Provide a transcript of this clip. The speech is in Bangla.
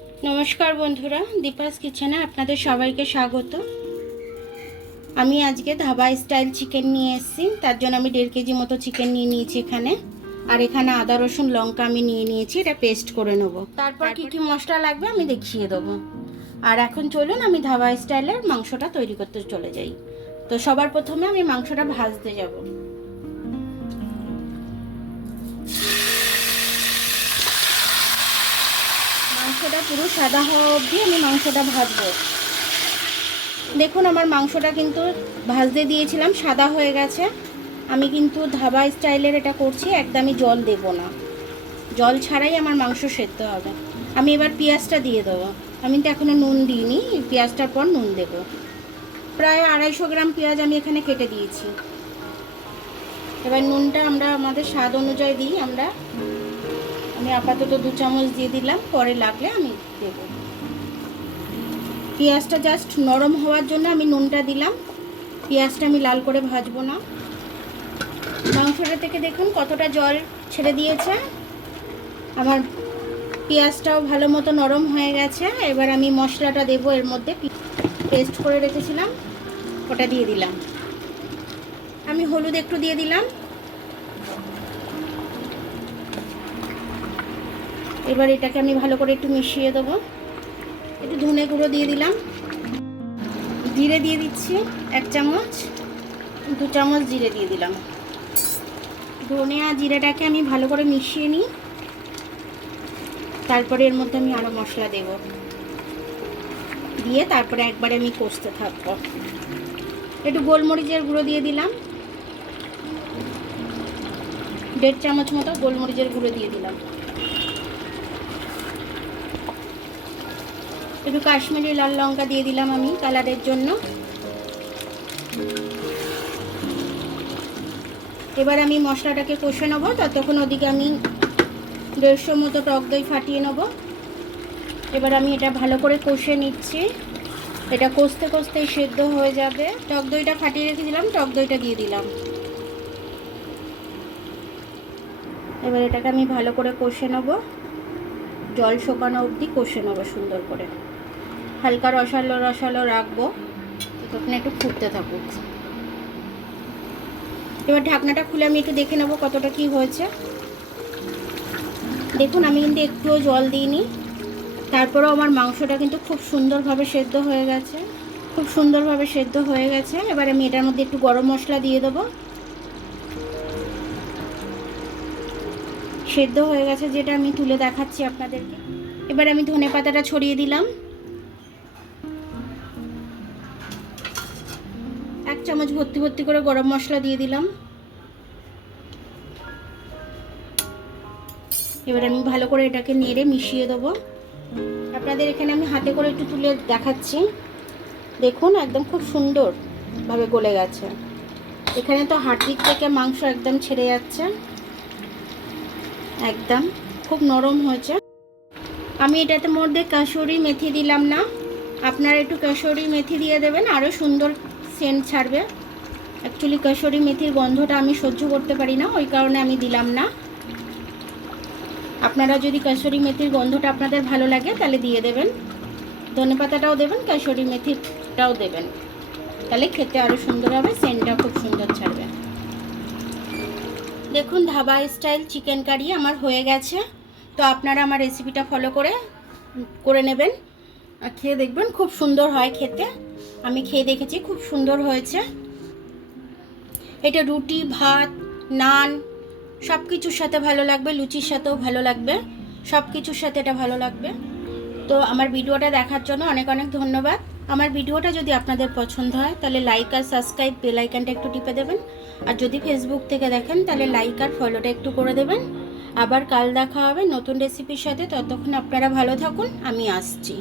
নমস্কার বন্ধুরা, দীপাস কিচেনে আপনাদের সবাইকে স্বাগত। আমি আজকে ধাবা স্টাইল চিকেন নিয়ে এসেছি। তার জন্য আমি 1.5 কেজি মতো চিকেন নিয়ে নিয়েছি এখানে। আর এখানে আদা রসুন লঙ্কা আমি নিয়ে নিয়েছি, এটা পেস্ট করে নেব। তারপর কি কি মশলা লাগবে আমি দেখিয়ে দেবো। আর এখন চলুন আমি ধাবা স্টাইলের মাংসটা তৈরি করতে চলে যাই। তো সবার প্রথমে আমি মাংসটা ভাজতে যাব। মাংসটা পুরো সাদা হওয়া অবধি আমি মাংসটা ভাজবো। দেখুন আমার মাংসটা কিন্তু ভাজতে দিয়েছিলাম, সাদা হয়ে গেছে। আমি কিন্তু ধাবা স্টাইলের এটা করছি, একদমই জল দেব না, জল ছাড়াই আমার মাংস সেদ্ধ হবে। আমি এবার পেঁয়াজটা দিয়ে দেবো। আমি তো এখনও নুন দিইনি, পেঁয়াজটার পর নুন দেব। প্রায় 250 গ্রাম পেঁয়াজ আমি এখানে কেটে দিয়েছি। এবার নুনটা আমরা আমাদের স্বাদ অনুযায়ী দিই। আমি আপাতত 2 চামচ দিয়ে দিলাম, পরে লাগলে আমি দেব। পেঁয়াজটা জাস্ট নরম হওয়ার জন্য আমি নুনটা দিলাম। পেঁয়াজটা আমি লাল করে ভাজবো না। মাংসটা থেকে দেখুন কতটা জল ছেড়ে দিয়েছে। আমার পেঁয়াজটাও ভালো মতো নরম হয়ে গেছে। এবার আমি মশলাটা দেব, এর মধ্যে পেস্ট করে রেখেছিলাম ওটা দিয়ে দিলাম। আমি হলুদ একটু দিয়ে দিলাম। এবার এটাকে আমি ভালো করে একটু মিশিয়ে দেবো। একটু ধনে গুঁড়ো দিয়ে দিলাম, জিরে দিয়ে দিচ্ছি 1 চামচ, 2 চামচ জিরে দিয়ে দিলাম। ধনে আর জিরেটাকে আমি ভালো করে মিশিয়ে নিই। তারপরে এর মধ্যে আমি আরও মশলা দেব, দিয়ে তারপরে একবারে আমি কষতে থাকবো। একটু গোলমরিচের গুঁড়ো দিয়ে দিলাম, 1.5 চামচ মতো গোলমরিচের গুঁড়ো দিয়ে দিলাম। একটু কাশ্মীরি লাল লঙ্কা দিয়ে দিলাম আমি কালারের জন্য। এবার আমি মশলাটাকে কষে নেবো। ততক্ষণ ওদিকে আমি 150 মতো টক দই ফাটিয়ে নেব। এবার আমি এটা ভালো করে কষে নিচ্ছি। এটা কষতে কষতেই সেদ্ধ হয়ে যাবে। টক দইটা ফাটিয়ে রেখেছিলাম, টক দইটা দিয়ে দিলাম। এবার এটাকে আমি ভালো করে কষে নেব, জল শুকানো অবধি কষে নেব সুন্দর করে। হালকা রসালো রসালো রাখবো, তখন একটু ফুটতে থাকুক। এবার ঢাকনাটা খুলে আমি একটু দেখে নেব কতটা কি হয়েছে। দেখুন আমি কিন্তু একটুও জল দিইনি। তারপরেও আমার মাংসটা কিন্তু খুব সুন্দরভাবে সেদ্ধ হয়ে গেছে, খুব সুন্দরভাবে সেদ্ধ হয়ে গেছে। এবার আমি এটার মধ্যে একটু গরম মশলা দিয়ে দেবো। সেদ্ধ হয়ে গেছে যেটা আমি তুলে দেখাচ্ছি আপনাদেরকে। এবার আমি ধনে পাতাটা ছড়িয়ে দিলাম। 1 চামচ ভর্তি ভর্তি করে গরম মশলা দিয়ে দিলাম। এবার আমি ভালো করে এটাকে নেড়ে মিশিয়ে দেবো। আপনাদের এখানে আমি হাতে করে একটু তুলে দেখাচ্ছি। দেখুন একদম খুব সুন্দরভাবে গলে গেছে। এখানে তো হাড়দিক থেকে মাংস একদম ছেড়ে যাচ্ছে, একদম খুব নরম হয়েছে। আমি এটাতে মধ্যে কাসুরি মেথি দিলাম না, আপনারা একটু কাসুরি মেথি দিয়ে দেবেন, আরও সুন্দর সেন্ট ছাড়বে। অ্যাকচুয়ালি কাসুরি মেথির গন্ধটা আমি সহ্য করতে পারি না, ওই কারণে আমি দিলাম না। আপনারা যদি কাসুরি মেথির গন্ধটা আপনাদের ভালো লাগে তাহলে দিয়ে দেবেন। ধনেপাতাটাও দেবেন, কাসুরি মেথিটাও দেবেন, তাহলে খেতে আরও সুন্দর হবে, সেন্টটা খুব সুন্দর ছাড়বে। দেখুন ধাবা স্টাইল চিকেন কারি আমার হয়ে গেছে। তো আপনারা আমার রেসিপিটা ফলো করে নেবেন, আর খেয়ে দেখবেন খুব সুন্দর হয় খেতে। আমি খেয়ে দেখেছি, খুব সুন্দর হয়েছে। এটা রুটি, ভাত, নান সব কিছুর সাথে ভালো লাগবে, লুচির সাথেও ভালো লাগবে, সব কিছুর সাথে এটা ভালো লাগবে। তো আমার ভিডিওটা দেখার জন্য অনেক অনেক ধন্যবাদ। আমার ভিডিওটা যদি আপনাদের পছন্দ হয় তাহলে লাইক আর সাবস্ক্রাইব, বেল আইকনটা একটু টিপে দেবেন। আর যদি ফেসবুক থেকে দেখেন তাহলে লাইক আর ফলোটা একটু করে দেবেন। আবার কাল দেখা হবে নতুন রেসিপির সাথে। ততক্ষণ আপনারা ভালো থাকুন, আমি আসছি।